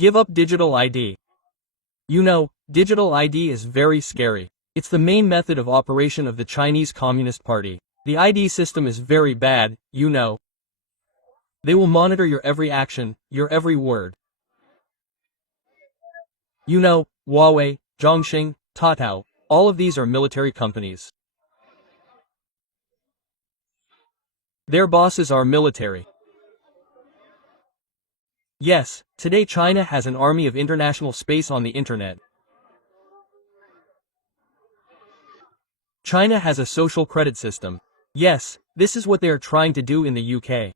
Give up digital ID. You know, digital ID is very scary. It's the main method of operation of the Chinese Communist Party. The ID system is very bad, you know. They will monitor your every action, your every word. You know, Huawei, Zhongxing, Tatao, all of these are military companies. Their bosses are military. Yes, today China has an army of international space on the internet. China has a social credit system. Yes, this is what they are trying to do in the UK.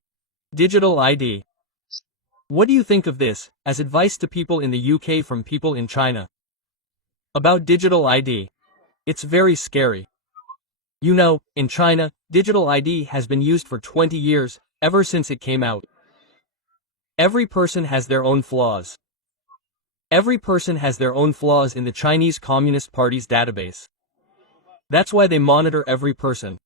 Digital ID. What do you think of this, as advice to people in the UK from people in China? About digital ID. It's very scary. You know, in China, digital ID has been used for 20 years, ever since it came out. Every person has their own flaws. Every person has their own flaws in the Chinese Communist Party's database. That's why they monitor every person.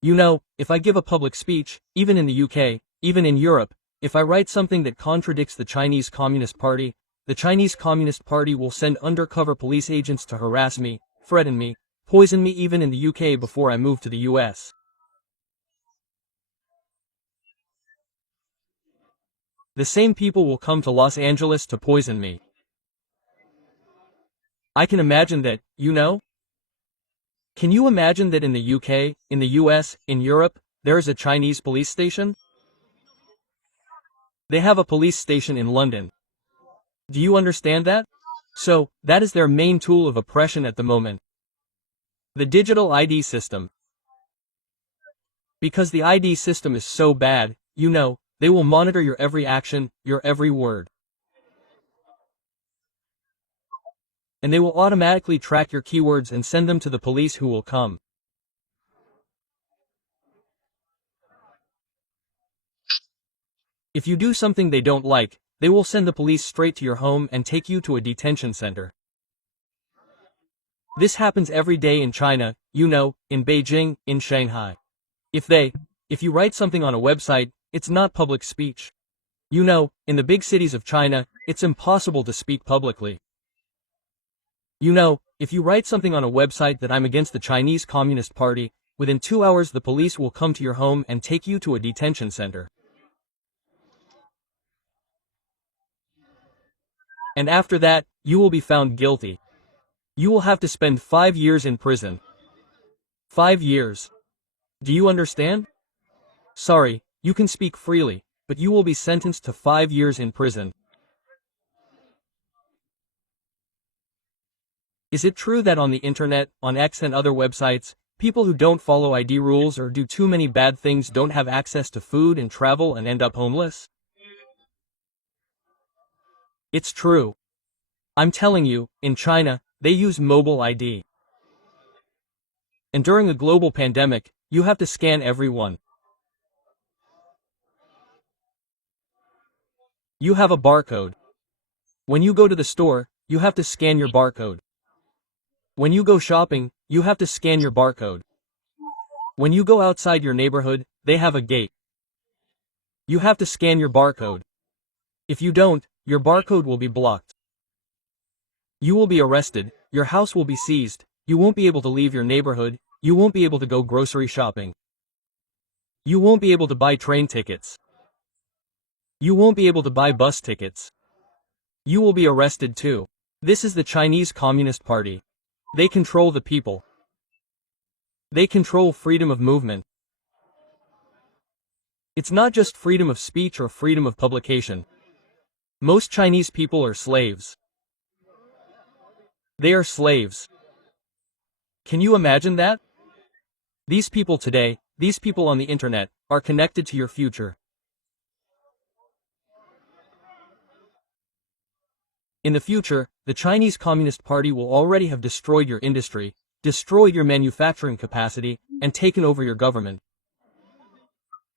You know, if I give a public speech, even in the UK, even in Europe, if I write something that contradicts the Chinese Communist Party, the Chinese Communist Party will send undercover police agents to harass me, threaten me, poison me even in the UK before I move to the US. The same people will come to Los Angeles to poison me. I can imagine that, you know? Can you imagine that in the UK, in the US, in Europe, there is a Chinese police station? They have a police station in London. Do you understand that? So, that is their main tool of oppression at the moment. The digital ID system. Because the ID system is so bad, you know, they will monitor your every action, your every word. And they will automatically track your keywords and send them to the police who will come. If you do something they don't like, they will send the police straight to your home and take you to a detention center. This happens every day in China, you know, in Beijing, in Shanghai. If you write something on a website, it's not public speech. You know, in the big cities of China, it's impossible to speak publicly. You know, if you write something on a website that I'm against the Chinese Communist Party, within 2 hours the police will come to your home and take you to a detention center. And after that, you will be found guilty. You will have to spend 5 years in prison. 5 years. Do you understand? Sorry, you can speak freely, but you will be sentenced to 5 years in prison. Is it true that on the internet, on X and other websites, people who don't follow ID rules or do too many bad things don't have access to food and travel and end up homeless? It's true. I'm telling you, in China, they use mobile ID. And during a global pandemic, you have to scan everyone. You have a barcode. When you go to the store, you have to scan your barcode. When you go shopping, you have to scan your barcode. When you go outside your neighborhood, they have a gate. You have to scan your barcode. If you don't, your barcode will be blocked. You will be arrested, your house will be seized, you won't be able to leave your neighborhood, you won't be able to go grocery shopping. You won't be able to buy train tickets. You won't be able to buy bus tickets. You will be arrested too. This is the Chinese Communist Party. They control the people. They control freedom of movement. It's not just freedom of speech or freedom of publication. Most Chinese people are slaves. They are slaves. Can you imagine that? These people today, these people on the internet, are connected to your future. In the future, the Chinese Communist Party will already have destroyed your industry, destroyed your manufacturing capacity, and taken over your government.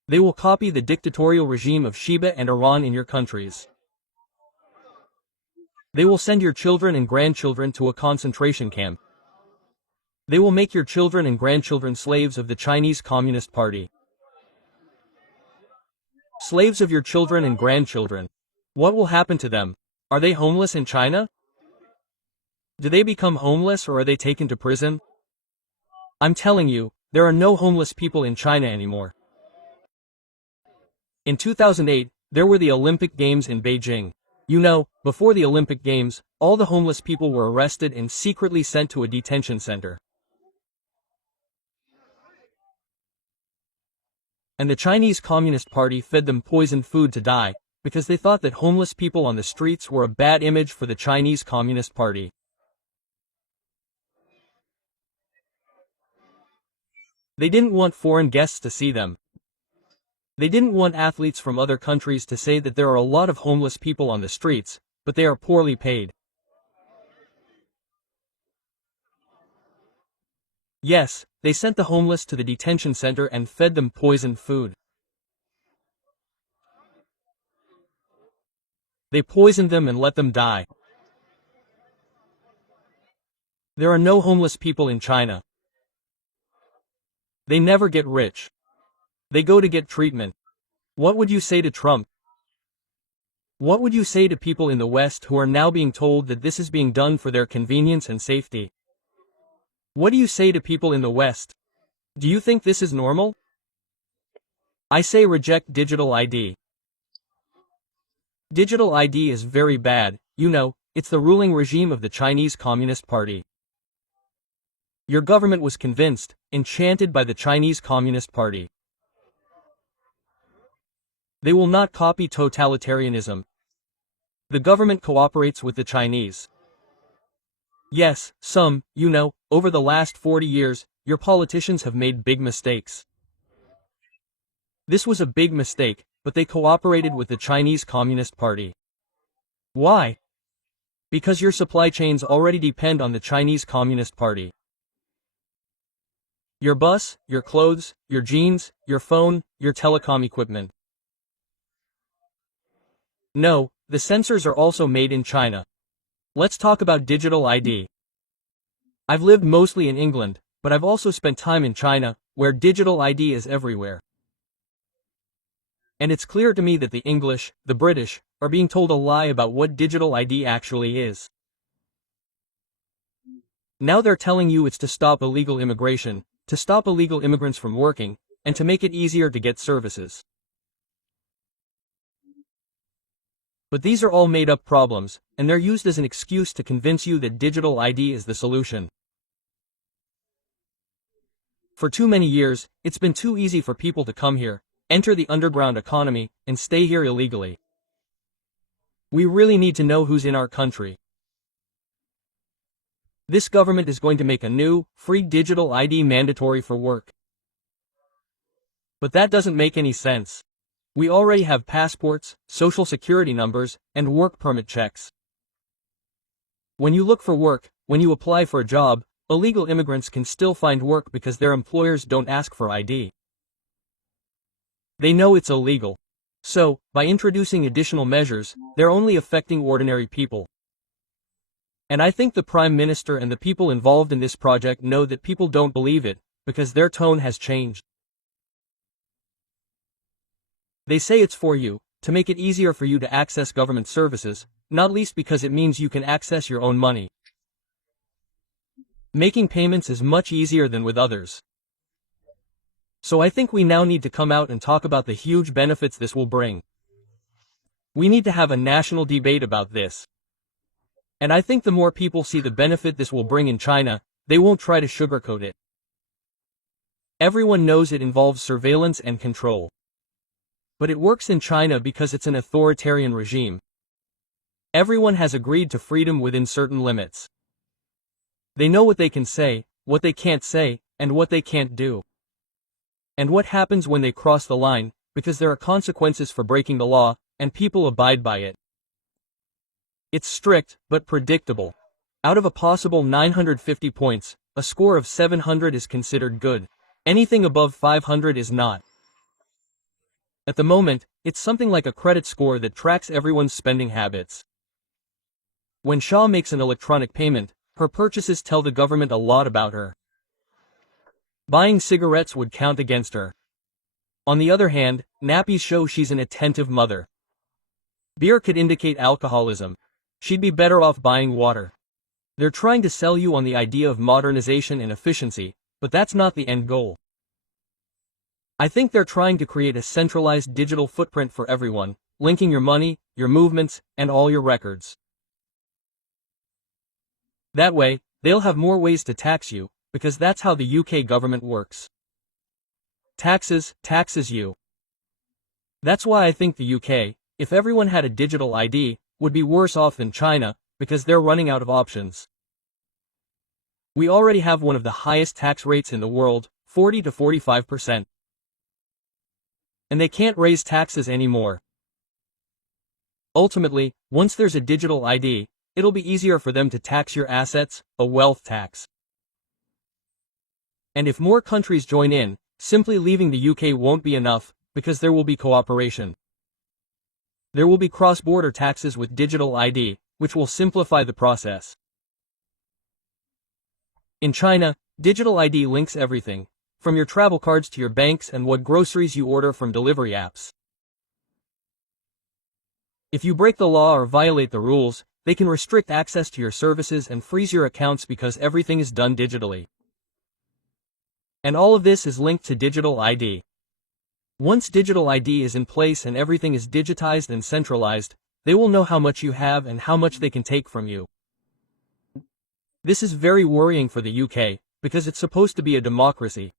They will copy the dictatorial regime of Shiba and Iran in your countries. They will send your children and grandchildren to a concentration camp. They will make your children and grandchildren slaves of the Chinese Communist Party. Slaves of your children and grandchildren. What will happen to them? Are they homeless in China? Do they become homeless or are they taken to prison? I'm telling you, there are no homeless people in China anymore. In 2008, there were the Olympic Games in Beijing. You know, before the Olympic Games, all the homeless people were arrested and secretly sent to a detention center. And the Chinese Communist Party fed them poisoned food to die, because they thought that homeless people on the streets were a bad image for the Chinese Communist Party. They didn't want foreign guests to see them. They didn't want athletes from other countries to say that there are a lot of homeless people on the streets, but they are poorly paid. Yes, they sent the homeless to the detention center and fed them poisoned food. They poisoned them and let them die. There are no homeless people in China. They never get rich. They go to get treatment. What would you say to Trump? What would you say to people in the West who are now being told that this is being done for their convenience and safety? What do you say to people in the West? Do you think this is normal? I say reject digital ID. Digital ID is very bad, you know, it's the ruling regime of the Chinese Communist Party. Your government was convinced, enchanted by the Chinese Communist Party. They will not copy totalitarianism. The government cooperates with the Chinese. Yes, some, you know, over the last 40 years, your politicians have made big mistakes. This was a big mistake, but they cooperated with the Chinese Communist Party. Why? Because your supply chains already depend on the Chinese Communist Party. Your bus, your clothes, your jeans, your phone, your telecom equipment. No, the sensors are also made in China. Let's talk about digital ID. I've lived mostly in England, but I've also spent time in China, where digital ID is everywhere. And it's clear to me that the English, the British, are being told a lie about what digital ID actually is. Now they're telling you it's to stop illegal immigration, to stop illegal immigrants from working, and to make it easier to get services. But these are all made-up problems, and they're used as an excuse to convince you that digital ID is the solution. For too many years, it's been too easy for people to come here, enter the underground economy, and stay here illegally. We really need to know who's in our country. This government is going to make a new, free digital ID mandatory for work. But that doesn't make any sense. We already have passports, social security numbers, and work permit checks. When you look for work, when you apply for a job, illegal immigrants can still find work because their employers don't ask for ID. They know it's illegal. So, by introducing additional measures, they're only affecting ordinary people. And I think the Prime Minister and the people involved in this project know that people don't believe it, because their tone has changed. They say it's for you, to make it easier for you to access government services, not least because it means you can access your own money. Making payments is much easier than with others. So I think we now need to come out and talk about the huge benefits this will bring. We need to have a national debate about this. And I think the more people see the benefit this will bring in China, they won't try to sugarcoat it. Everyone knows it involves surveillance and control. But it works in China because it's an authoritarian regime. Everyone has agreed to freedom within certain limits. They know what they can say, what they can't say, and what they can't do. And what happens when they cross the line, because there are consequences for breaking the law, and people abide by it. It's strict, but predictable. Out of a possible 950 points, a score of 700 is considered good. Anything above 500 is not. At the moment, it's something like a credit score that tracks everyone's spending habits. When Shaw makes an electronic payment, her purchases tell the government a lot about her. Buying cigarettes would count against her. On the other hand, nappies show she's an attentive mother. Beer could indicate alcoholism. She'd be better off buying water. They're trying to sell you on the idea of modernization and efficiency, but that's not the end goal. I think they're trying to create a centralized digital footprint for everyone, linking your money, your movements, and all your records. That way, they'll have more ways to tax you, because that's how the UK government works. Taxes you. That's why I think the UK, if everyone had a digital ID, would be worse off than China, because they're running out of options. We already have one of the highest tax rates in the world, 40 to 45%. And they can't raise taxes anymore. Ultimately, once there's a digital ID, it'll be easier for them to tax your assets, a wealth tax. And if more countries join in, simply leaving the UK won't be enough, because there will be cooperation. There will be cross-border taxes with digital ID, which will simplify the process. In China, digital ID links everything, from your travel cards to your banks and what groceries you order from delivery apps. If you break the law or violate the rules, they can restrict access to your services and freeze your accounts because everything is done digitally. And all of this is linked to digital ID. Once digital ID is in place and everything is digitized and centralized, they will know how much you have and how much they can take from you. This is very worrying for the UK, because it's supposed to be a democracy.